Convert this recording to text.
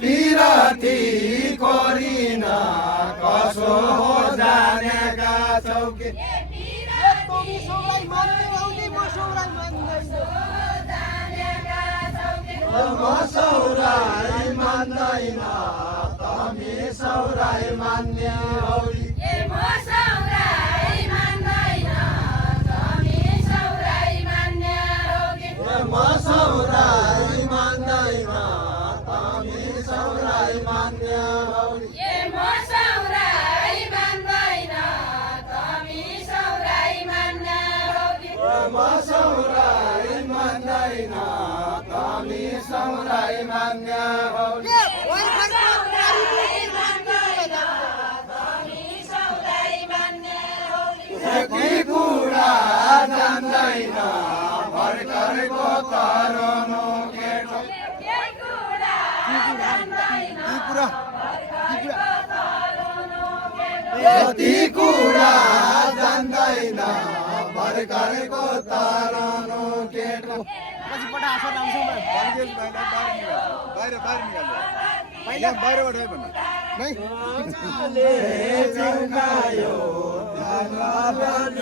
पिराती करिन कसो हो जानेका छौ कि मसौराई मान्दैन तमी सौराई मान्ने हौ मसौराई मान्दैन तमी सौराई मान्ने हौ मसौराई मान्दैन तमी सौराई मान्ने हौ मसौराई मान्दैन तमी सौराई मान्ने हौ मसौराई मान्दैन तमी सौराई मान्ने हौ एकै कुरा जान्दैन भर्खरको तरनो केटो यति कुरा जान्दैन भर्खरको तरनो केटो बाहिर